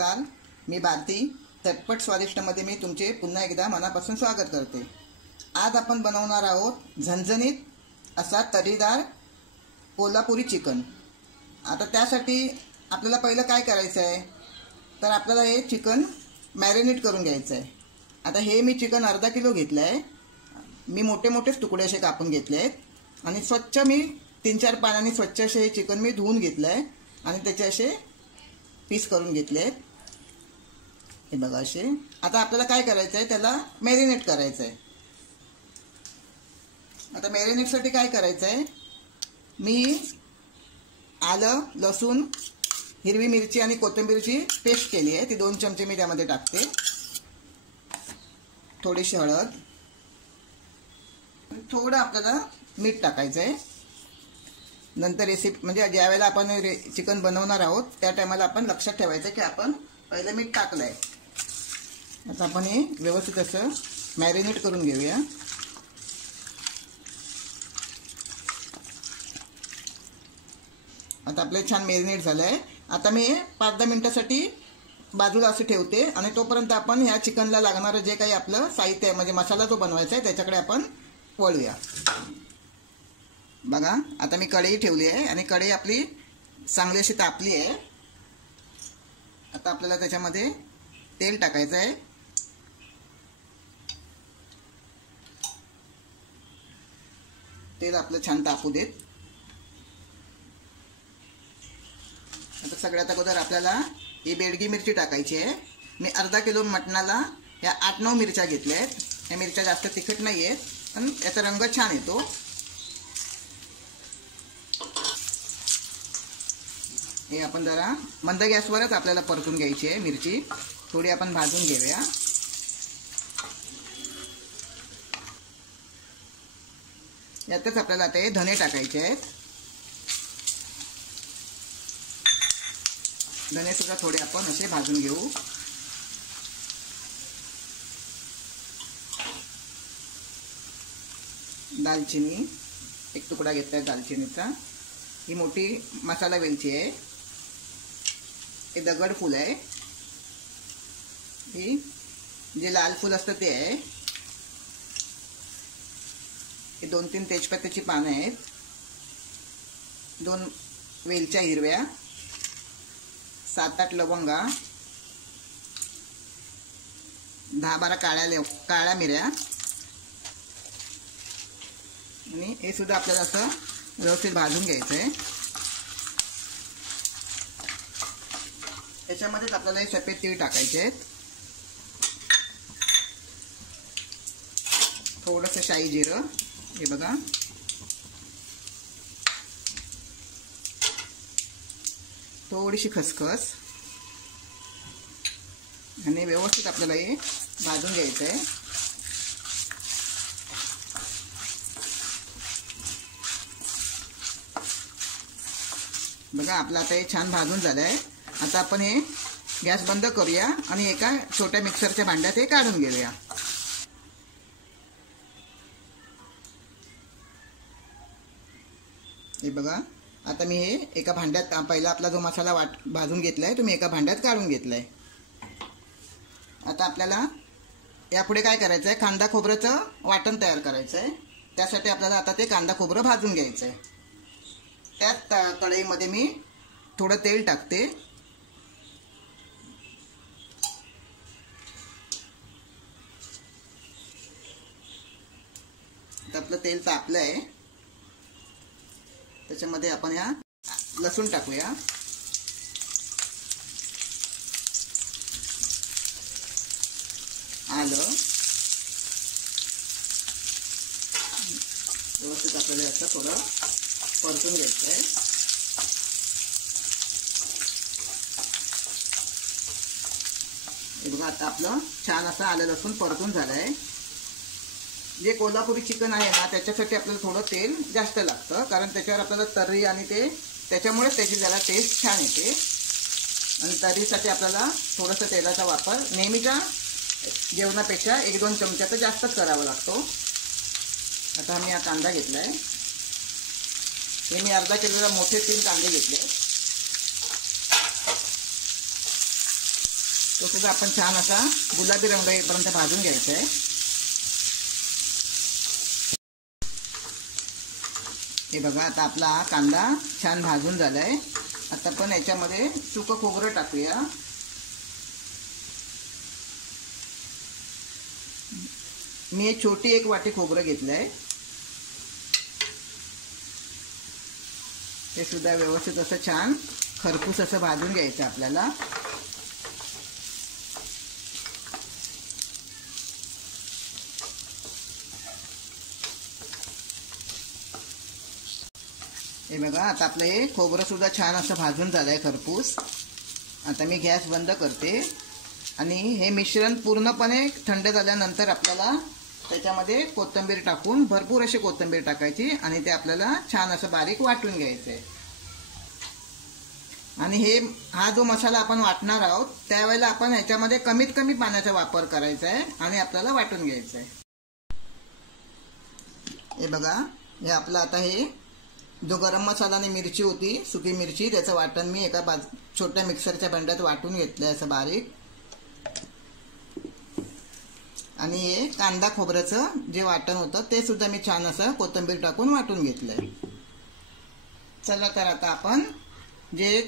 नमस्कार, मी भारती. चटपट स्वादिष्टमध्ये मी तुमचे पुन्हा एकदा मनापासून स्वागत करते. आज आपण बनवणार आहोत झणझणीत असा तर्रीदार कोल्हापुरी चिकन. आता त्यासाठी आपल्याला पहिलं काय करायचं आहे, तर आपल्याला हे चिकन मॅरिनेट करून घ्यायचं आहे. आता हे मी चिकन अर्धा किलो घेतलं आहे. मी मोठे मोठेच तुकडे असे कापून घेतले आहेत आणि स्वच्छ मी 3-4 पाण्याने स्वच्छ असे हे चिकन मी धुवून घेतलं आहे आणि त्याचे असे पीस करून घेतले आहेत. हे बघा असे. आता आपल्याला काय करायचं आहे, त्याला मॅरिनेट करायचं आहे. आता मॅरिनेटसाठी काय करायचं आहे, मी आलं, लसूण, हिरवी मिरची आणि कोथिंबीरची पेस्ट केली आहे. ती 2 चमचे मी त्यामध्ये टाकते. थोडीशी हळद, थोडं आपल्याला मीठ टाकायचं आहे. नंतर रेसिपी म्हणजे ज्या वेळेला आपण चिकन बनवणार आहोत त्या टायमाला आपण लक्षात ठेवायचं की आपण पहिलं मीठ टाकलं आहे. आता आपण हे व्यवस्थित असं मॅरिनेट करून घेऊया. आता आपले छान मॅरिनेट झालं आहे. आता मी 5-10 मिनिटासाठी बाजूला असं ठेवते आणि तोपर्यंत आपण ह्या चिकनला लागणारं जे काही आपलं साहित्य आहे म्हणजे मसाला जो बनवायचा आहे त्याच्याकडे आपण वळूया. बघा, आता मी कढई ठेवली आहे आणि कढई आपली चांगली अशी तापली आहे. आता आपल्याला त्याच्यामध्ये तेल टाकायचं आहे. तेल आपलं छान तापू देत. आता सगळ्यात अगोदर आपल्याला ही बेडगी मिरची टाकायची आहे. मी अर्धा किलो मटणाला या 8-9 मिरच्या घेतल्या आहेत. ह्या मिरच्या जास्त तिखट नाही आहेत पण याचा रंग छान येतो. हे आपण जरा मंद गॅसवरच आपल्याला परतून घ्यायची आहे. मिरची थोडी आपण भाजून घेऊया. यातच आपल्याला आता हे धने टाकायचे आहेत. धने सुद्धा थोडे आपण असे भाजून घेऊ. दालचिनी 1 तुकडा घेतलाय दालचिनीचा. ही मोठी मसाला वेलची आहे. हे दगड फूल आहे. ही जे लाल फूल असतं ते आहे. हे 2-3 तेजपत्त्याची पानं आहेत. 2 वेलच्या हिरव्या, 7-8 लवंगा, 10-12 काळ्या मिऱ्या आणि हे सुद्धा आपल्याला असं व्यवस्थित भाजून घ्यायचं आहे. त्याच्यामध्येच आपल्याला हे सफेद तीळ टाकायचे आहेत. थोडंसं शाई जिरं, हे बघा. थोडीशी खसखस आणि व्यवस्थित आपल्याला हे भाजून घ्यायचं आहे. बघा, आपलं आता हे छान भाजून झालं आहे. आता आपण हे गॅस बंद करूया आणि एका छोट्या मिक्सरच्या भांड्यात हे काढून घेऊया. हे बघा, आता मी हे एका भांड्यात, पहिला आपला जो मसाला भाजून घेतलाय तो मी एका भांड्यात काढून घेतलाय. आता आपल्याला यापुढे काय करायचं आहे, कांदा खोबऱ्याचं वाटण तयार करायचं आहे. त्यासाठी आपल्याला आता ते कांदा खोबरं भाजून घ्यायचं आहे. त्यात कढईमध्ये मी थोडं तेल टाकते. आपलं तेल तापलं आहे. त्याच्यामध्ये आपण या लसूण टाकूया. आलं व्यवस्थित आपल्याला असं थोडं परतून घ्यायचं आहे. हे बघा, आता आपलं छान असं आलं लसूण परतून झालं आहे. जे कोल्हापुरी चिकन आहे ना त्याच्यासाठी आपल्याला थोडं तेल जास्त लागतं, कारण त्याच्यावर आपल्याला तर्री आणि ते त्याच्यामुळेच त्याची जरा टेस्ट छान येते. आणि तर्रीसाठी आपल्याला थोडंसं तेलाचा वापर नेहमीच्या जेवणापेक्षा 1-2 चमचा तर जास्तच करावा लागतो. आता मी हा कांदा घेतला आहे. हे मी अर्धा किलोला मोठे 3 कांदे घेतले. तो सुद्धा आपण छान असा गुलाबी रंग येईपर्यंत भाजून घ्यायचा आहे. हे बघा, आता आपला कांदा छान भाजून झालाय. आता आपण याच्यामध्ये सुकं खोबरं टाकूया. मी एक छोटी 1 वाटी खोबरं घेतलंय. हे सुद्धा व्यवस्थित असं छान खरपूस असं भाजून घ्यायचं आपल्याला. हे बघा, आता आपलं हे खोबरं सुद्धा छान असं भाजून झालंय खरपूस. आता मी गॅस बंद करते आणि हे मिश्रण पूर्णपणे थंड झाल्यानंतर आपल्याला त्याच्यामध्ये कोथिंबीर टाकून, भरपूर अशी कोथिंबीर टाकायची आणि ते आपल्याला छान असं बारीक वाटून घ्यायचं आहे. आणि हा जो मसाला आपण वाटणार आहोत त्यावेळेला आपण ह्याच्यामध्ये कमीत कमी पाण्याचा वापर करायचा आहे आणि आपल्याला वाटून घ्यायचं आहे. हे बघा, हे आपलं आता हे जो गरम मसाला आणि मिरची होती, सुकी मिरची, त्याचं वाटण मी एका छोट्या मिक्सरच्या भांड्यात वाटून घेतलंय असं बारीक. आणि हे कांदा खोबऱ्याचं जे वाटण होतं ते सुद्धा मी छान असं कोथिंबीर टाकून वाटून घेतलंय. चला तर आता आपण जे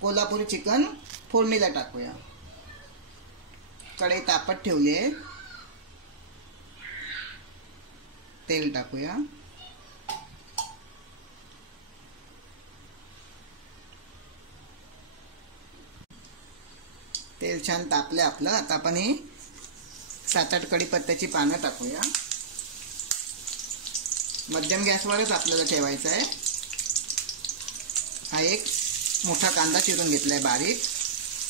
कोल्हापुरी चिकन फोडणीला टाकूया. कढई तापत ठेवली आहे. तेल टाकूया. तेल छान तापले आपलं. आता आपण ही 7-8 कढीपत्त्याची पानं टाकूया. मध्यम गॅसवरच आपल्याला ठेवायचं आहे. हा एक मोठा कांदा चिरून घेतलाय बारीक,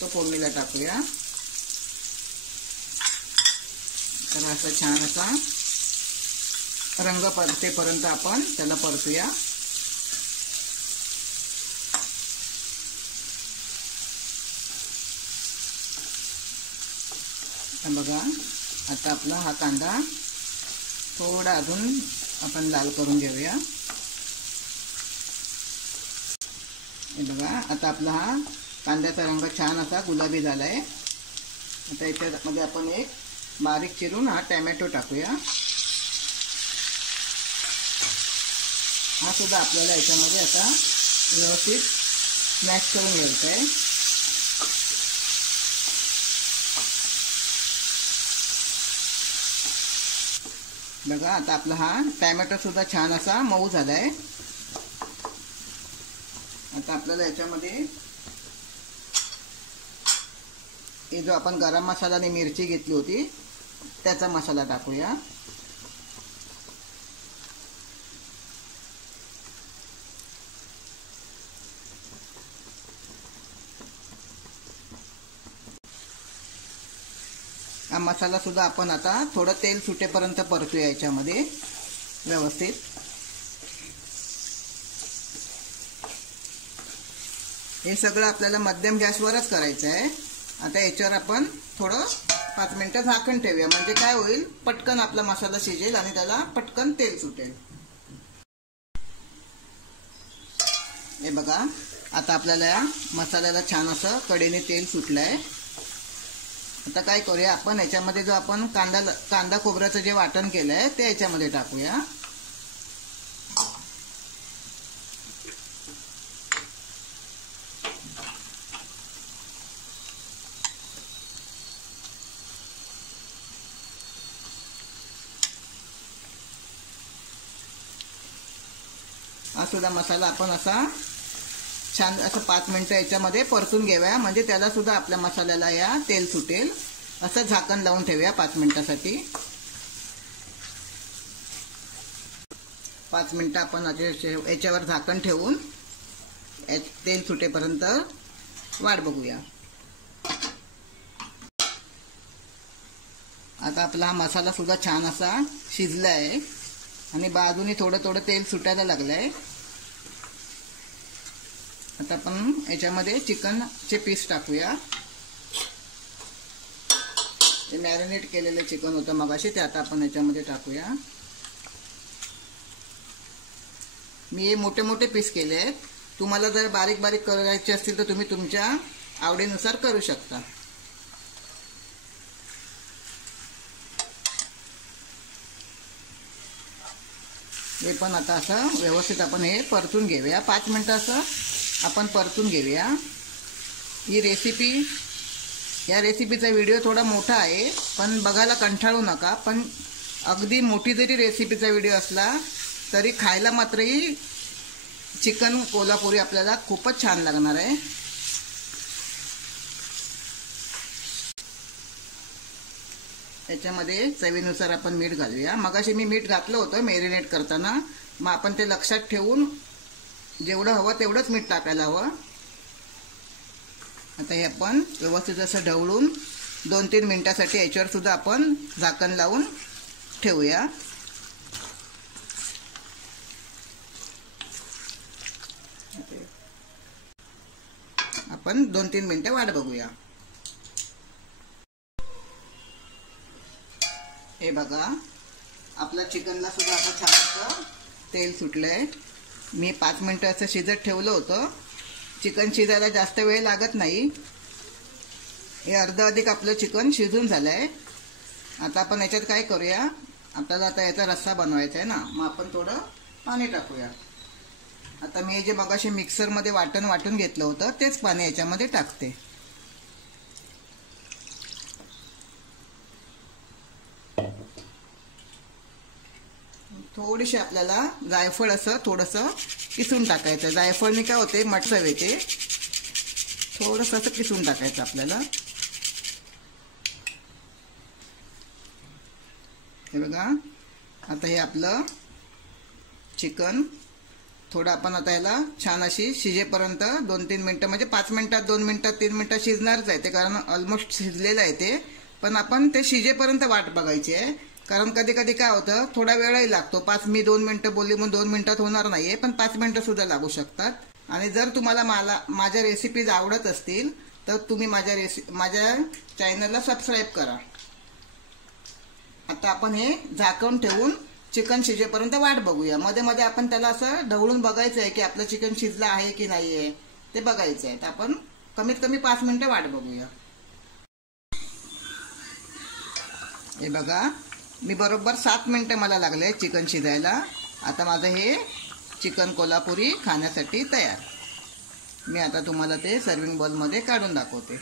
तो फोडणीला टाकूया. तर असं छान असा रंग परतेपर्यंत आपण त्याला परतूया. बघा, आता आपला हा कांदा थोडा अजून आपण लाल करून घेऊया. हे बघा, आता आपला हा कांद्याचा रंग छान असा गुलाबी झालाय. आता याच्यामध्ये आपण एक बारीक चिरून हा टोमॅटो टाकूया. हा सुद्धा आपल्याला याच्यामध्ये आता व्यवस्थित स्मॅश करून घ्यायचा आहे. बघा, आता आपला हा टोमॅटो सुद्धा छान असा मऊ झालाय. आता आपल्याला याच्यामध्ये हे जो आपण गरम मसाला आणि मिरची घेतली होती त्याचा मसाला टाकूया. हा मसाला सुद्धा आपण आता थोडं तेल सुटेपर्यंत परतूया याच्यामध्ये व्यवस्थित. हे सगळं आपल्याला मध्यम गॅसवरच करायचं आहे. आता याच्यावर आपण थोडं 5 मिनिटं झाकण ठेवूया. म्हणजे काय होईल, पटकन आपला मसाला शिजेल आणि त्याला पटकन तेल सुटेल. हे बघा, आता आपल्याला या मसाल्याला छान असं कढईने तेल सुटलंय. आता काय करूया, आपण याच्यामध्ये जो आपण कांदा खोबऱ्याचं जे वाटण केलंय ते याच्यामध्ये टाकूया. हा सुद्धा मसाला आपण असा छान असं 5 मिनिटं याच्यामध्ये परतून घेऊया. म्हणजे त्याला सुद्धा आपल्या मसाल्याला या तेल सुटेल. असं झाकण लावून ठेवूया 5 मिनिटासाठी. 5 मिनिटं आपण याच्यावर झाकण ठेवून तेल सुटेपर्यंत वाट बघूया. आता आपला हा मसाला सुद्धा छान असा शिजला आहे आणि बाजूने थोडं थोडं तेल सुटायला लागलंय. आता आपण याच्यामध्ये चिकनचे पीस टाकूया. ते मॅरिनेट केलेलं चिकन होतं मगाशी, ते आता आपण याच्यामध्ये टाकूया. मी हे मोठे मोठे पीस केले आहेत. तुम्हाला जर बारीक बारीक करायचे असतील तर तुम्ही तुमच्या आवडीनुसार करू शकता. हे पण आता असं व्यवस्थित आपण हे परतून घेऊया. 5 मिनटं असं आपण परतून घेऊया. या रेसिपीचा व्हिडिओ थोडा मोठा आहे, पण बघायला कंटाळू नका. पण अगदी मोठी जरी रेसिपीचा व्हिडिओ असला तरी खायला मात्रही चिकन कोल्हापुरी आपल्याला खूपच छान लागणार आहे. त्याच्यामध्ये चवीनुसार आपण मीठ घालूया. मगाशी मी मीठ घातलं होतं मॅरिनेट करताना, मग आपण ते लक्षात ठेवून जेवढं हवं तेवढंच मीठ टाकायला हवं. आता हे आपण व्यवस्थित असं ढवळून 2-3 मिनिटासाठी याच्यावर सुद्धा आपण झाकण लावून ठेवूया. आपण 2-3 मिनिटं वाट बघूया. हे बघा, आपल्या चिकनला सुद्धा आता छान असं तेल सुटलंय. मी 5 मिनिटं असं शिजत ठेवलं होतं. चिकन शिजायला जास्त वेळ लागत नाही. हे अर्धा अधिक आपलं चिकन शिजून झालंय. आता आपण याच्यात काय करूया, आपल्याला आता याचा रस्सा बनवायचा आहे ना, मग आपण थोडं पाणी टाकूया. आता मी जे मगाशी मिक्सरमध्ये वाटून घेतलं होतं तेच पाणी याच्यामध्ये टाकते. थोडीशी आपल्याला जायफळ असं थोडंसं किसून टाकायचं. जायफळनी काय होते, मटचव येते. थोडंसं असं किसून टाकायचं आपल्याला. हे बघा, आता हे आपलं चिकन थोडं आपण आता याला छान अशी शिजेपर्यंत 2-3 मिनटं, म्हणजे 5 मिनिटात 2 मिनिटात 3 मिनिटात शिजणारच आहे ते, कारण ऑलमोस्ट शिजलेलं आहे ते. पण आपण ते शिजेपर्यंत वाट बघायची आहे, कारण कधी कधी काय होतं, थोडा वेळही लागतो. मी 2 मिनिटं बोलली म्हणून 2 मिनिटात होणार नाहीये, पण 5 मिनिटं सुद्धा लागू शकतात. आणि जर तुम्हाला माझ्या रेसिपीज आवडत असतील तर तुम्ही माझ्या चॅनलला सबस्क्राईब करा. आता आपण हे झाकण ठेवून चिकन शिजेपर्यंत वाट बघूया. मध्ये मध्ये आपण त्याला असं ढवळून बघायचं आहे की आपलं चिकन शिजलं आहे की नाही आहे ते बघायचं आहे. तर आपण कमीत कमी 5 मिनिटं वाट बघूया. हे बघा, मी बरोबर 7 मिनिटं मला लागले चिकन शिजायला. आता माझं हे चिकन कोल्हापुरी खाण्यासाठी तयार. मी आता तुम्हाला ते सर्विंग बाउलमध्ये काढून दाखवते.